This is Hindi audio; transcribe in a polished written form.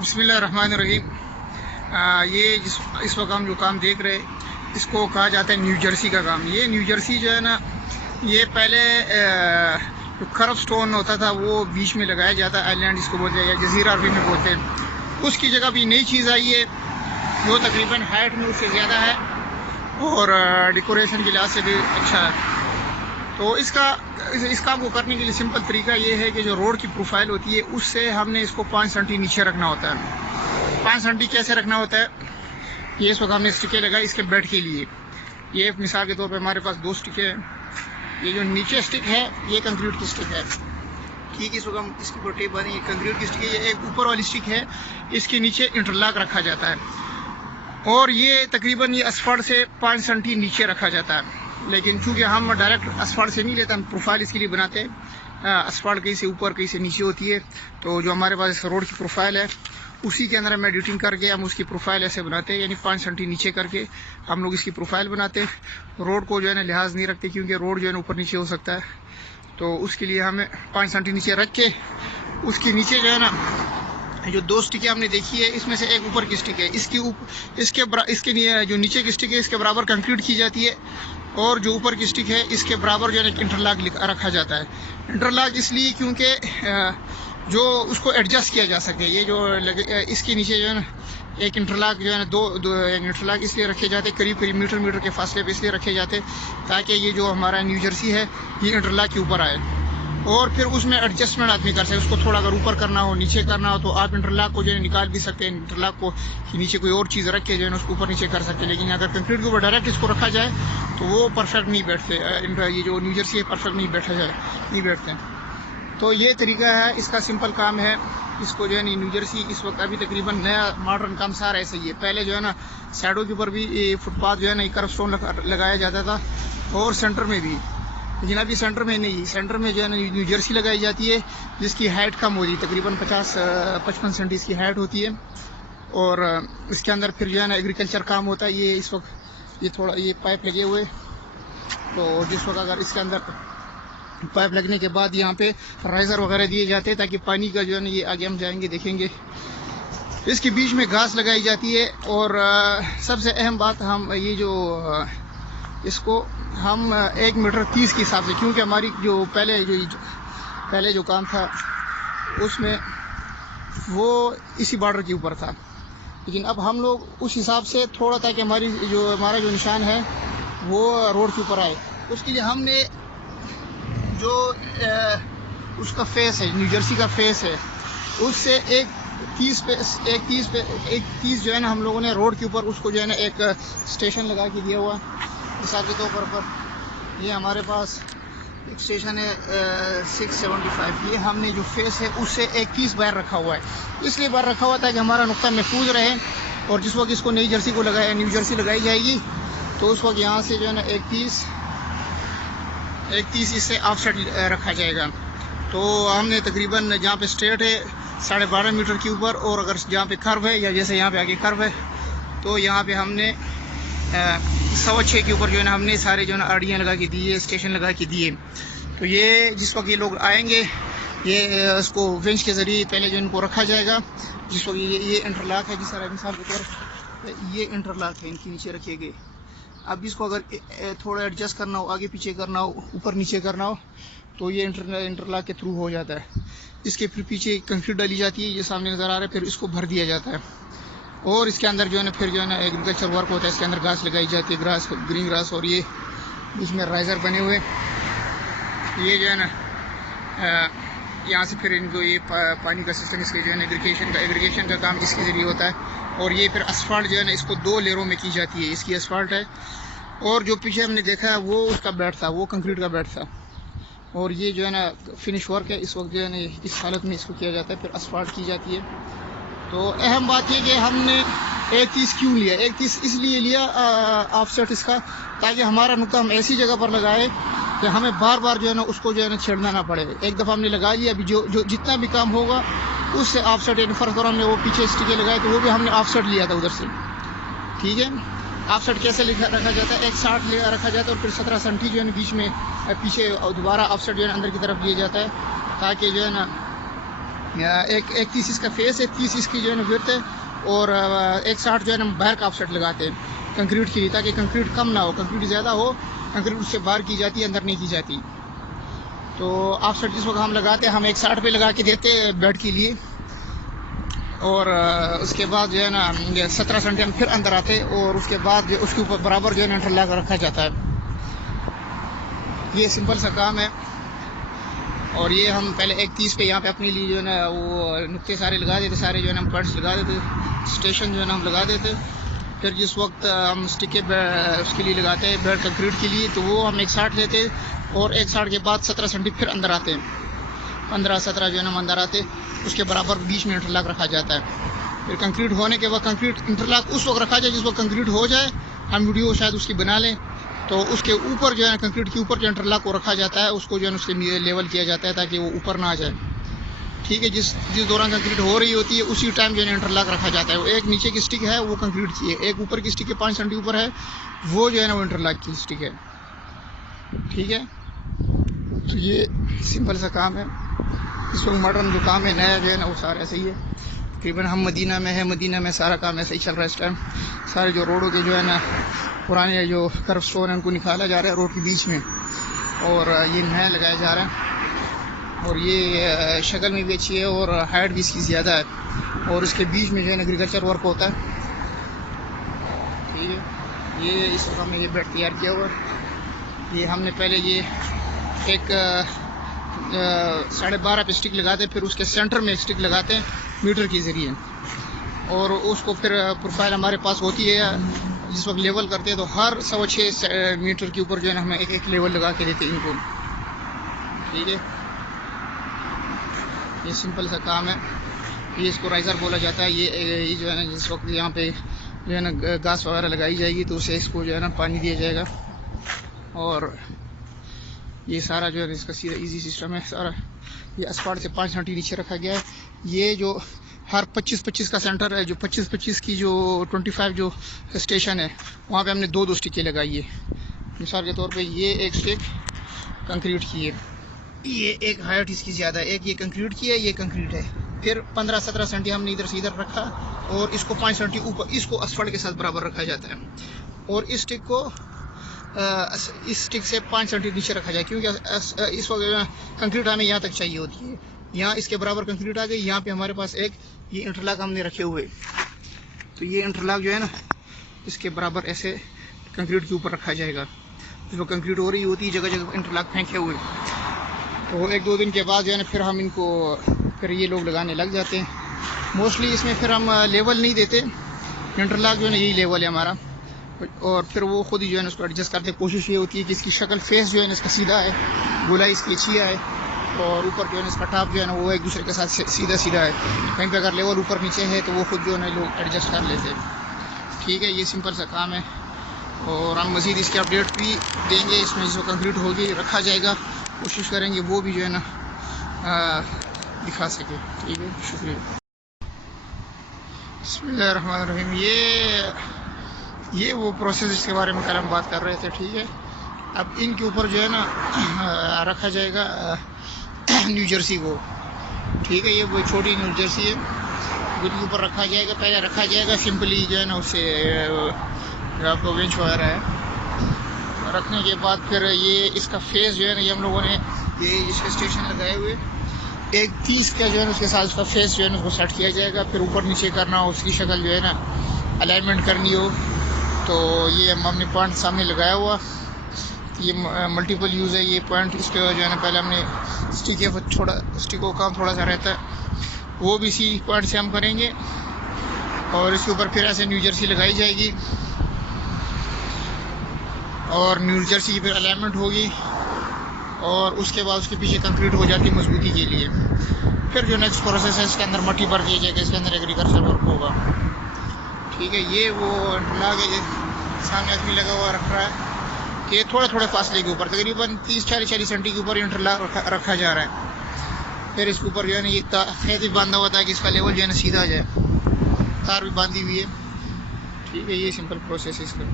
बिस्मिल्लाहिर्रहमानिर्रहीम। ये इस वक्त हम जो काम देख रहे इसको कहा जाता है न्यू जर्सी का काम। ये न्यू जर्सी जो है ना, ये पहले जो कर्व स्टोन होता था वो बीच में लगाया जाता, आइलैंड इसको बोलते हैं या जजीरा अरबी में बोलते हैं। उसकी जगह भी नई चीज़ आई है जो तकरीबन हाइट में उससे ज़्यादा है और डेकोरेशन के लिहाज से भी अच्छा है। तो इस काम को करने के लिए सिंपल तरीका ये है कि जो रोड की प्रोफाइल होती है उससे हमने इसको 5 सेंटी नीचे रखना होता है। 5 सेंटी कैसे रखना होता है, ये इस वक्त हमने स्टिकें लगाई इसके बेड के लिए। ये मिसाल के तौर पे हमारे पास 2 स्टिकें हैं। ये जो नीचे स्टिक है ये कंक्रीट की स्टिक है, ठीक है। इस वक्त हम इसके ऊपर टेप बांधेंगे, कंक्रीट की स्टिक है। ये एक ऊपर वाली स्टिक है, इसके नीचे इंटरलॉक रखा जाता है और ये तकरीबन ये असफल्ट से 5 सेंटी नीचे रखा जाता है। लेकिन चूंकि हम डायरेक्ट असफल्ट से नहीं लेते, हम प्रोफाइल इसके लिए बनाते हैं। असफल्ट कहीं से ऊपर कहीं से नीचे होती है, तो जो हमारे पास रोड की प्रोफाइल है उसी के अंदर हम एडिटिंग करके हम उसकी प्रोफाइल ऐसे बनाते हैं, यानी 5 सेंटी नीचे करके हम लोग इसकी प्रोफाइल बनाते हैं। रोड को जो है ना लिहाज नहीं रखते, क्योंकि रोड जो है ना ऊपर नीचे हो सकता है, तो उसके लिए हमें 5 सेंटी नीचे रख के उसके नीचे जो है ना जो 2 स्टिकें हमने देखी है इसमें से एक ऊपर की स्टिक है, इसके जो नीचे की स्टिक है इसके बराबर कंक्रीट की जाती है और जो ऊपर की स्टिक है इसके बराबर जो है इंटरलॉक रखा जाता है। इंटरलॉक इसलिए क्योंकि जो उसको एडजस्ट किया जा सके। ये जो इसके नीचे जो है ना एक इंटरलॉक जो है ना दो इंटरलॉक इसलिए रखे जाते, करीब करीब मीटर के फासले पे इसलिए रखे जाते ताकि ये जो हमारा न्यू जर्सी है ये इंटरलॉक के ऊपर आए और फिर उसमें एडजस्टमेंट आदमी कर सके। उसको थोड़ा अगर ऊपर करना हो नीचे करना हो तो आप इंटरलॉक को जो है निकाल भी सकते हैं, इंटरलॉक को नीचे कोई और चीज़ रख के जो है उसको ऊपर नीचे कर सकते हैं। लेकिन अगर कंक्रीट के ऊपर डायरेक्ट इसको रखा जाए तो वो परफेक्ट नहीं बैठते, ये जो न्यू जर्सी है परफेक्ट नहीं बैठते। तो ये तरीका है, इसका सिंपल काम है। इसको जो है न्यू जर्सी इस वक्त अभी तकरीबन नया मॉडर्न काम सारा ऐसा ही है। पहले जो है ना साइडों के ऊपर भी फुटपाथ जो है ना कर्व स्टोन लगाया जाता था और सेंटर में भी, लेकिन अभी सेंटर में नहीं, सेंटर में जो है ना न्यू जर्सी लगाई जाती है जिसकी हाइट कम होती है, तकरीबन 50-55 सेंटी इसकी हाइट होती है। और इसके अंदर फिर जो है ना एग्रीकल्चर काम होता है। ये इस वक्त ये पाइप लगे हुए, तो जिस वक्त अगर इसके अंदर पाइप लगने के बाद यहाँ पे राइजर वगैरह दिए जाते हैं ताकि पानी का जो है ना, ये आगे हम जाएंगे देखेंगे, इसके बीच में घास लगाई जाती है। और सबसे अहम बात, हम ये जो इसको हम 1 मीटर 30 के हिसाब से, क्योंकि हमारी जो पहले जो काम था उसमें वो इसी बॉर्डर के ऊपर था, लेकिन अब हम लोग उस हिसाब से थोड़ा, ताकि हमारा जो निशान है वो रोड के ऊपर आए, उसके लिए हमने जो उसका फेस है, न्यू जर्सी का फेस है, उससे एक 30 जो है ना हम लोगों ने रोड के ऊपर उसको जो है ना एक स्टेशन लगा के दिया हुआ। मिसाल के तौर पर ये हमारे पास एक स्टेशन है 675, ये हमने जो फेस है उससे 31 बार रखा हुआ है। इसलिए बार रखा हुआ था कि हमारा नुक्ता महफूज रहे, और जिस वक्त इसको न्यू जर्सी लगाई जाएगी तो उस वक्त यहाँ से जो है ना 31 इससे ऑफसेट रखा जाएगा। तो हमने तकरीबन जहाँ पे स्ट्रेट है 12.5 मीटर के ऊपर, और अगर जहाँ पे कर्व है या जैसे यहाँ पे आगे कर्व है तो यहाँ पे हमने 6.25 के ऊपर जो है ना हमने सारे जो है ना आड़ियाँ लगा के दिए, स्टेशन लगा के दिए। तो ये जिस वक्त ये लोग आएंगे ये उसको वेंच के ज़रिए पहले जो इनको रखा जाएगा। जिस वक्त ये इंटरलॉक है, जिस तरह मिसाल के तौर पर ये इंटरलॉक है, इनके नीचे रखे गए। अब इसको अगर थोड़ा एडजस्ट करना हो, आगे पीछे करना हो, ऊपर नीचे करना हो, तो ये इंटरलॉक के थ्रू हो जाता है। इसके फिर पीछे कंक्रीट डाली जाती है, ये सामने नज़र आ रहा है, फिर इसको भर दिया जाता है और इसके अंदर जो है ना फिर जो है ना एग्रीकल्चर वर्क होता है। इसके अंदर घास लगाई जाती है, ग्रीन ग्रास, और ये इसमें राइजर बने हुए, ये जो है ना यहाँ से फिर इनको ये पानी का सिस्टम, इसके जो है ना एग्रीगेशन का काम इसके ज़रिए होता है। और ये फिर असफाल्ट जो है ना इसको 2 लेयरों में की जाती है। इसकी असफाल्ट है और जो पीछे हमने देखा है वो उसका बेड था, वो कंक्रीट का बेड था। और ये जो है ना फिनिश वर्क है, इस वक्त जो है ना इस हालत में इसको किया जाता है, फिर असफाल्ट की जाती है। तो अहम बात ये कि हमने 31 क्यों लिया, 31 इसलिए लिया ऑफसेट इसका, ताकि हमारा नुक्ता हम ऐसी जगह पर लगाए कि हमें बार बार जो है ना उसको जो है ना छेड़ना ना पड़े। एक दफ़ा हमने लगा लिया, अभी जो जितना भी काम होगा उससे ऑफसेट, फर्स्ट और हमने वो पीछे स्टिके लगाए तो वो भी हमने ऑफसेट लिया था उधर से, ठीक है। ऑफसेट कैसे रखा जाता है, एक 60 रखा जाता है और फिर 17 सेंटी जो है ना बीच में पीछे दोबारा ऑफसेट जो है अंदर की तरफ लिया जाता है, ताकि जो है ना एक 30 इसका फेस है, 30 इसकी जो है ना विड्थ है, और 160 जो है ना बाहर का ऑफसेट लगाते हैं कंक्रीट के लिए, ताकि कंक्रीट कम ना हो। कंक्रीट ज़्यादा हो, कंक्रीट उससे बाहर की जाती है, अंदर नहीं की जाती। तो ऑफसेट जिस वक्त हम लगाते हैं, हम 160 पे लगा के देते बेड के लिए, और उसके बाद जो है ना 17 सेंटी हम फिर अंदर आते, और उसके बाद उसके ऊपर बराबर जो है ना इंटरलॉक रखा जाता है। ये सिंपल सा काम है। और ये हम पहले 130 पे यहाँ पे अपने लिए जो है ना वो नुक्ते सारे लगा देते, सारे जो है ना हम पॉइंट्स लगा देते, स्टेशन जो है ना हम लगा देते। फिर जिस वक्त हम स्टिके उसके लिए लगाते हैं बेड कंक्रीट के लिए, तो वो हम 160 लेते, और 160 के बाद 17 सेंटी फिर अंदर आते हैं, 15-17 जो है ना हम अंदर आते, उसके बराबर बीच में इंटरलॉक रखा जाता है। फिर कंक्रीट होने के बाद कंक्रीट इंटरलॉक उस वक्त रखा जाए जिस वक्त कंक्रीट हो जाए। हम वीडियो शायद उसकी बना लें, तो उसके ऊपर जो है कंक्रीट के ऊपर जो इंटरलॉक को रखा जाता है, उसको जो है उसके लेवल किया जाता है ताकि वो ऊपर ना आ जाए। ठीक है, जिस दौरान कंक्रीट हो रही होती है उसी टाइम जो है इंटरलॉक रखा जाता है। वो एक नीचे की स्टिक है वो कंक्रीट की है, एक ऊपर की स्टिक है 5 सेंटी ऊपर है, वो जो है ना वो इंटरलॉक की स्टिक है। ठीक है, तो ये सिंपल सा काम है। इस वक्त मॉडर्न जो काम है नया जो है ना वो सारा ऐसे ही है। तकरीबन हम मदीना में है, मदीना में सारा काम ऐसे ही चल रहा है इस टाइम। सारे जो रोडों के जो है ना पुराने जो कर्व स्टोन है उनको निकाला जा रहा है रोड के बीच में, और ये नया लगाया जा रहा है। और ये शक्ल में भी अच्छी है और हाइट भी इसकी ज़्यादा है, और इसके बीच में जो है एग्रीकल्चर वर्क होता है। ठीक है, ये इस वक्त हमने ये बेड तैयार किया हुआ है। ये हमने पहले ये एक 12.5 पे स्टिक लगाते हैं, फिर उसके सेंटर में स्टिक लगाते हैं मीटर के ज़रिए, और उसको फिर प्रोफाइल हमारे पास होती है। जिस वक्त लेवल करते हैं तो हर 6.25 मीटर के ऊपर जो है ना हमें एक लेवल लगा के देते हैं इनको। ठीक है, ये सिंपल सा काम है। ये इसको राइजर बोला जाता है। ये जो है ना जिस वक्त यहाँ पे जो है ना घास वगैरह लगाई जाएगी तो उसे इसको जो है ना पानी दिया जाएगा, और ये सारा जो है इसका सीधा इजी सिस्टम है सारा। ये असफाल्ट से 5 सेंटी नीचे रखा गया है। ये जो हर 25-25 का सेंटर है, जो 25-25 की जो 25 जो स्टेशन है वहाँ पे हमने 2-2 स्टिकें लगाई है। मिसाल के तौर पे ये एक स्टिक कंक्रीट की है, ये एक हाइट इसकी ज़्यादा है, एक ये कंक्रीट की है, ये कंक्रीट है। फिर 15-17 सेंटी हमने इधर से इधर रखा, और इसको 5 सेंटी ऊपर इसको असफाल्ट के साथ बराबर रखा जाता है, और इस स्टिक को इस स्टिक से 5 सेंटी नीचे रखा जाए, क्योंकि इस वक्त कंक्रीट हमें यहाँ तक चाहिए होती है। यहाँ इसके बराबर कंक्रीट आ गई। यहाँ पे हमारे पास एक ये इंटरलॉक हमने रखे हुए, तो ये इंटरलॉक जो है ना इसके बराबर ऐसे कंक्रीट के ऊपर रखा जाएगा। जो कंक्रीट हो रही होती है जगह जगह इंटरलॉक फेंके हुए, तो 1-2 दिन के बाद जो है ना फिर हम इनको फिर ये लोग लगाने लग जाते हैं। मोस्टली इसमें फिर हम लेवल नहीं देते, इंटरलॉक जो है ना यही लेवल है हमारा, और फिर वो खुद ही जो है ना उसको एडजस्ट करते। कोशिश ये होती है कि इसकी शक्ल फेस जो है ना इसका सीधा है, गोलाई इसकी अच्छी है, और ऊपर जो है ना इसका टॉप जो है ना वो एक दूसरे के साथ सीधा सीधा है। कहीं पे अगर लेवल ऊपर नीचे है तो वो खुद जो है ना लोग एडजस्ट कर लेते हैं। ठीक है, ये सिंपल सा काम है, और हम मज़ीद इसके अपडेट भी देंगे। इसमें जो कंक्रीट होगी रखा जाएगा, कोशिश करेंगे वो भी जो है ना दिखा सके। ठीक है, शुक्रिया। बिस्मिल्लाहिर्रहमानिर्रहीम। ये वो प्रोसेस जिसके बारे में कल हम बात कर रहे थे। ठीक है, अब इनके ऊपर जो है ना रखा जाएगा न्यू जर्सी को। ठीक है, ये वो छोटी न्यू जर्सी है, उसके ऊपर रखा जाएगा। पहले रखा जाएगा सिंपली जो है ना उससे आपको बेंच वगैरह है। रखने के बाद फिर ये इसका फेस जो है ना ये हम लोगों ने ये इसके स्टेशन लगाए हुए, एक 30 का जो है ना उसके साथ उसका फेस जो है ना उसको सेट किया जाएगा। फिर ऊपर नीचे करना हो, उसकी शक्ल जो है ना अलाइनमेंट करनी हो, तो ये हमने पॉइंट सामने लगाया हुआ। ये मल्टीपल यूज़ है ये पॉइंट। इस पर जो है ना पहले हमने स्टिकों का थोड़ा सा रहता है, वो भी इसी पॉइंट से हम करेंगे, और इसके ऊपर फिर ऐसे न्यू जर्सी लगाई जाएगी, और न्यू जर्सी की फिर अलाइनमेंट होगी, और उसके बाद उसके पीछे कंक्रीट हो जाती है मजबूती के लिए। फिर जो नेक्स्ट प्रोसेस है इसके अंदर मट्टी भर दी जाएगी, इसके अंदर एग्रीकल्चर वर्क होगा। ठीक है, ये वो इंटरलॉक है सामने आदमी लगा हुआ रख रहा है कि थोड़े फासले के ऊपर तकरीबन 30-40 सेंटी के ऊपर इंटरलॉक रखा जा रहा है। फिर इसके ऊपर जो है ना ये खेत भी बांधा हुआ था कि इसका लेवल जो है ना सीधा आ जाए, तार भी बांधी हुई है। ठीक है, ये सिंपल प्रोसेस है इसका।